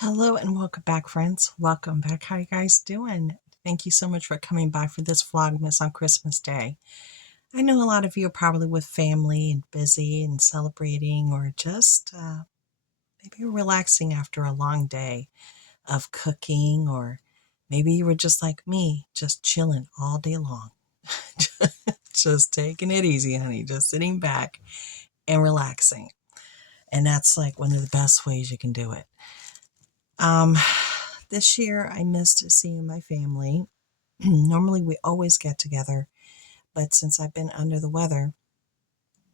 Hello and welcome back, friends. Welcome back. How you guys doing? Thank you so much for coming by for this Vlogmas on Christmas Day. I know a lot of you are probably with family and busy and celebrating or just maybe relaxing after a long day of cooking, or maybe you were just like me, just chilling all day long. Just taking it easy, honey, just sitting back and relaxing. And that's like one of the best ways you can do it. Um, this year I missed seeing my family. Normally we always get together, but since I've been under the weather,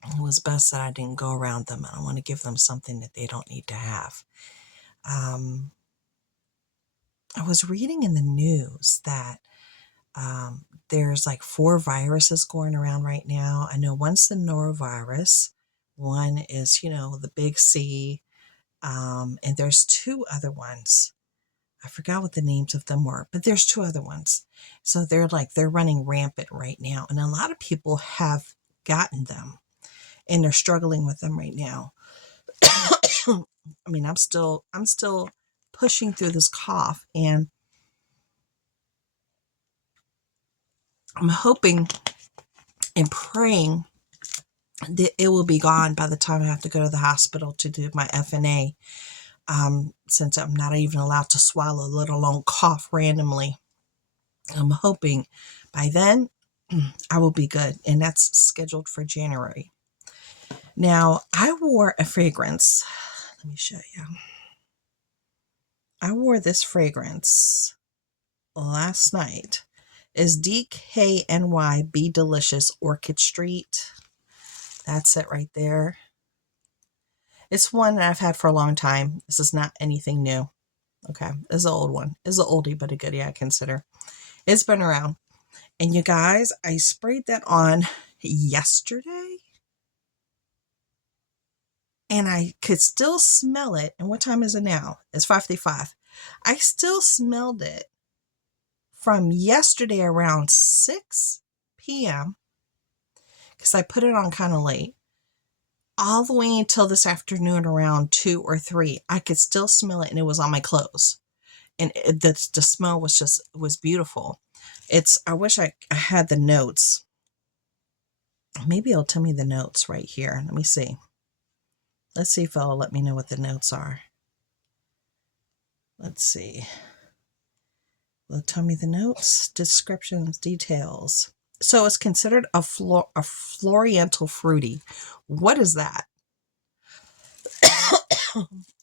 it was best that I didn't go around them. I don't want to give them something that they don't need to have. Um, I was reading in the news that there's like 4 viruses going around right now. I know one's the norovirus, one is, the big C, and there's 2 other ones. I forgot what the names of them were, but there's 2 other ones. So they're running rampant right now. And a lot of people have gotten them and they're struggling with them right now. I mean, I'm still pushing through this cough, and I'm hoping and praying that it will be gone by the time I have to go to the hospital to do my FNA. Since I'm not even allowed to swallow, let alone cough randomly. I'm hoping by then I will be good, and that's scheduled for January. Now, I wore a fragrance. Let me show you. I wore this fragrance last night. It's DKNY Be Delicious Orchid Street. That's it right there. It's one that I've had for a long time. This is not anything new. Okay, it's an old one. It's an oldie but a goodie, I consider. It's been around. And you guys, I sprayed that on yesterday, and I could still smell it. And what time is it now? It's 5:55. I still smelled it from yesterday around 6 p.m. because I put it on kind of late, all the way until this afternoon around 2 or 3. I could still smell it, and it was on my clothes. And the smell was beautiful. I wish I had the notes. Maybe it'll tell me the notes right here. Let me see. Let's see if it'll let me know what the notes are. Let's see. Will it tell me the notes? Descriptions, details. So it's considered a floriental fruity. What is that?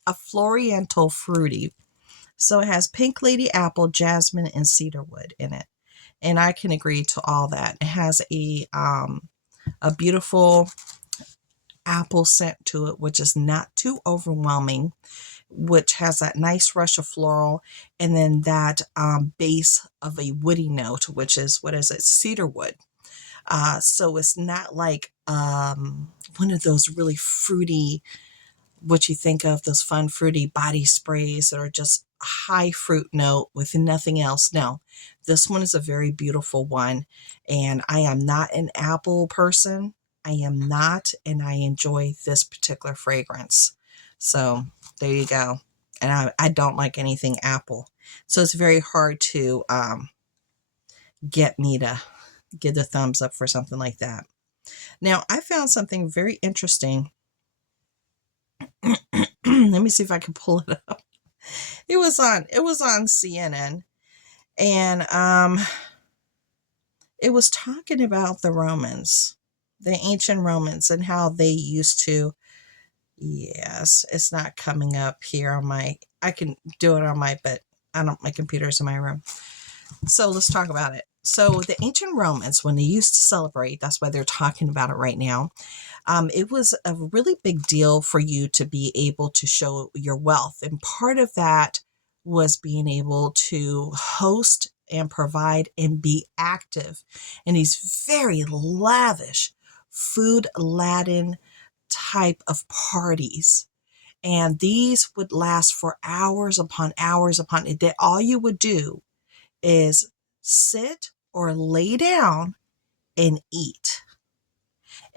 A floriental fruity. So it has pink lady apple, jasmine, and cedarwood in it. And I can agree to all that. It has a beautiful apple scent to it, which is not too overwhelming, which has that nice rush of floral, and then that base of a woody note, which is, what is it, cedarwood. So it's not like one of those really fruity, what you think of, those fun fruity body sprays that are just high fruit note with nothing else. No, this one is a very beautiful one, and I am not an apple person. I am not, and I enjoy this particular fragrance. So there you go. And I don't like anything apple, so it's very hard to get me to give the thumbs up for something like that. Now, I found something very interesting. Let me see if I can pull it up. It was on CNN, and it was talking about the Romans, the ancient Romans, and how they used to. Yes, it's not coming up here on my. I can do it on but my computer's in my room. So let's talk about it. So the ancient Romans, when they used to celebrate, that's why they're talking about it right now. It was a really big deal for you to be able to show your wealth. And part of that was being able to host and provide and be active in these very lavish, food-laden type of parties. And these would last for hours upon hours upon a day. All you would do is sit or lay down and eat.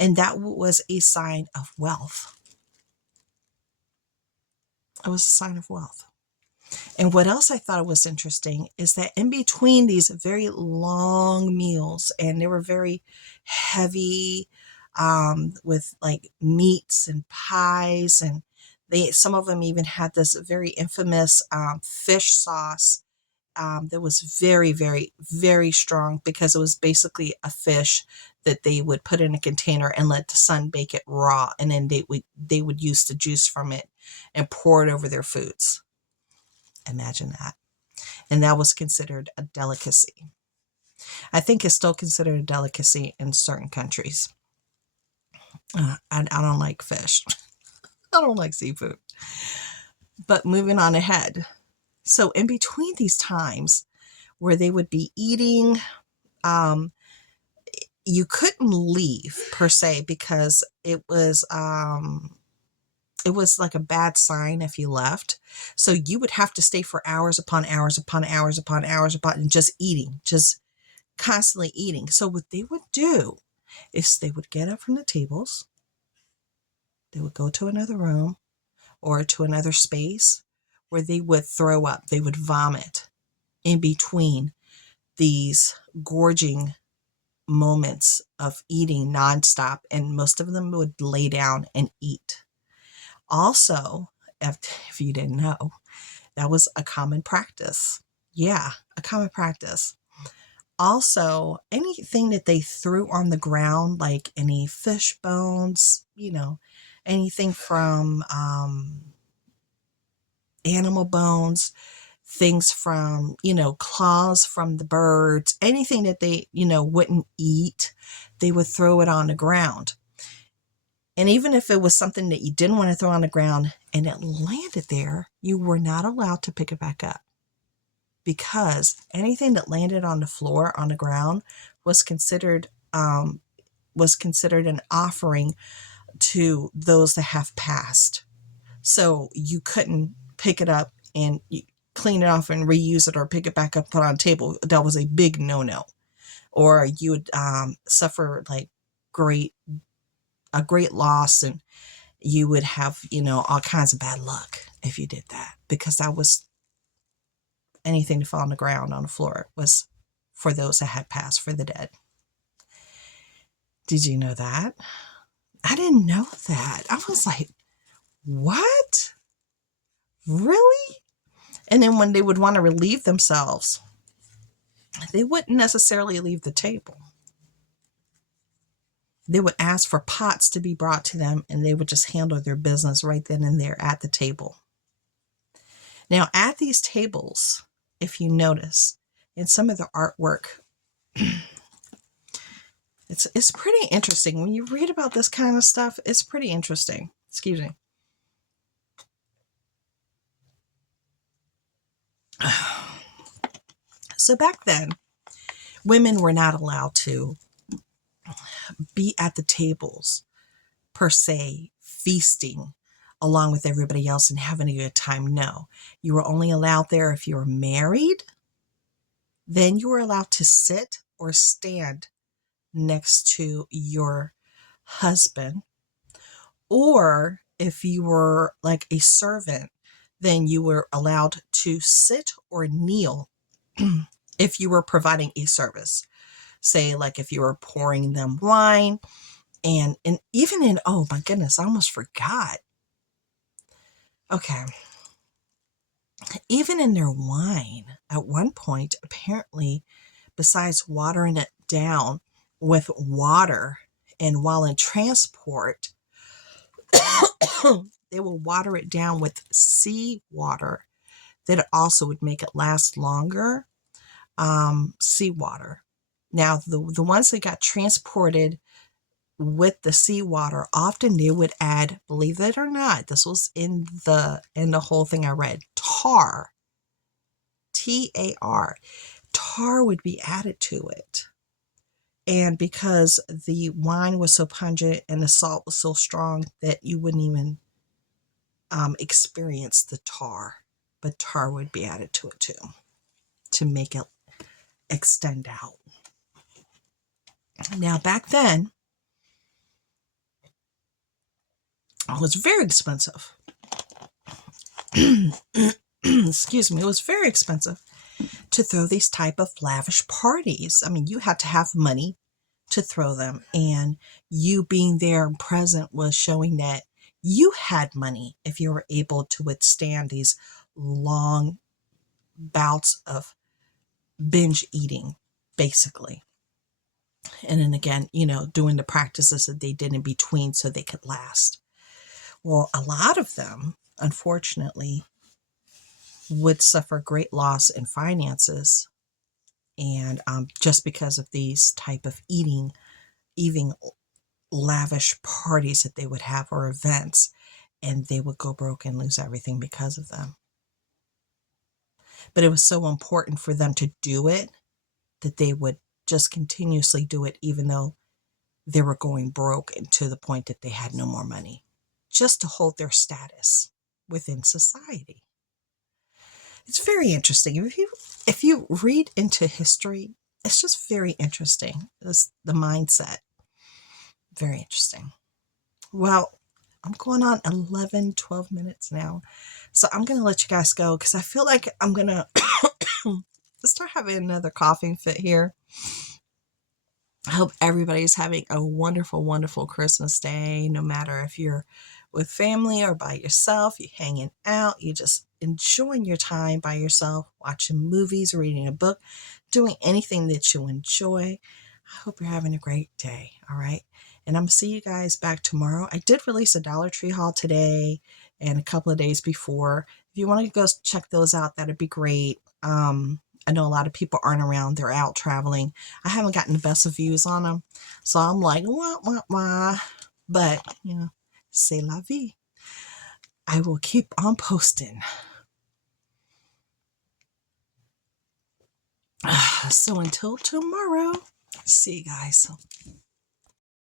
And that was a sign of wealth. It was a sign of wealth. And what else I thought was interesting is that in between these very long meals, and they were very heavy, with like meats and pies, and some of them even had this very infamous fish sauce that was very, very, very strong, because it was basically a fish that they would put in a container and let the sun bake it raw, and then they would use the juice from it and pour it over their foods. Imagine that. And that was considered a delicacy. I think it's still considered a delicacy in certain countries. I don't like fish. I don't like seafood. But moving on ahead. So in between these times where they would be eating, you couldn't leave per se, because it was like a bad sign if you left. So you would have to stay for hours upon hours upon hours upon hours and just eating, just constantly eating. So what they would do is they would get up from the tables, they would go to another room or to another space where they would throw up, they would vomit in between these gorging moments of eating nonstop, and most of them would lay down and eat. Also, if you didn't know, that was a common practice. Yeah, a common practice. Also, anything that they threw on the ground, like any fish bones, anything from animal bones, things from, claws from the birds, anything that they, wouldn't eat, they would throw it on the ground. And even if it was something that you didn't want to throw on the ground and it landed there, you were not allowed to pick it back up, because anything that landed on the floor, on the ground, was considered an offering to those that have passed. So you couldn't pick it up and clean it off and reuse it, or pick it back up, put it on a table. That was a big no-no. Or you would suffer like a great loss, and you would have, all kinds of bad luck if you did that, because that was anything to fall on the ground, on the floor, was for those that had passed, for the dead. Did you know that? I didn't know that. I was like, what? Really? And then when they would want to relieve themselves, they wouldn't necessarily leave the table. They would ask for pots to be brought to them, and they would just handle their business right then and there at the table. Now, at these tables, if you notice, in some of the artwork, it's pretty interesting. When you read about this kind of stuff, it's pretty interesting. Excuse me. So back then, women were not allowed to be at the tables per se, feasting along with everybody else and having a good time. No, you were only allowed there if you were married. Then you were allowed to sit or stand next to your husband. Or if you were like a servant, then you were allowed to sit or kneel if you were providing a service. Say, like if you were pouring them wine, and even in, oh my goodness, I almost forgot. Okay. Even in their wine, at one point, apparently, besides watering it down with water, and while in transport, they will water it down with seawater that also would make it last longer. Seawater. Now, the ones that got transported with the seawater, often they would add, believe it or not, this was in the whole thing I read, tar. T-A-R. Tar would be added to it. And because the wine was so pungent and the salt was so strong that you wouldn't even experience the tar. But tar would be added to it too, to make it extend out. Now, back then, it was very expensive. excuse me, it was very expensive to throw these type of lavish parties. I mean, you had to have money to throw them, and you being there and present was showing that you had money if you were able to withstand these long bouts of binge eating, basically. And then again, doing the practices that they did in between so they could last. Well, a lot of them, unfortunately, would suffer great loss in finances, and just because of these type of eating lavish parties that they would have, or events, and they would go broke and lose everything because of them. But it was so important for them to do it that they would just continuously do it, even though they were going broke, and to the point that they had no more money, just to hold their status within society. It's very interesting. If you read into history, it's just very interesting. It's the mindset. Very interesting. Well, I'm going on 11, 12 minutes now. So I'm going to let you guys go because I feel like I'm going to start having another coughing fit here. I hope everybody's having a wonderful, wonderful Christmas day, no matter if you're with family or by yourself, you're hanging out, you're just enjoying your time by yourself, watching movies, reading a book, doing anything that you enjoy. I hope you're having a great day, all right? And I'm going to see you guys back tomorrow. I did release a Dollar Tree haul today and a couple of days before. If you want to go check those out, that'd be great. I know a lot of people aren't around. They're out traveling. I haven't gotten the best of views on them. So I'm like, wah, wah, wah. But, c'est la vie. I will keep on posting. So until tomorrow, see you guys.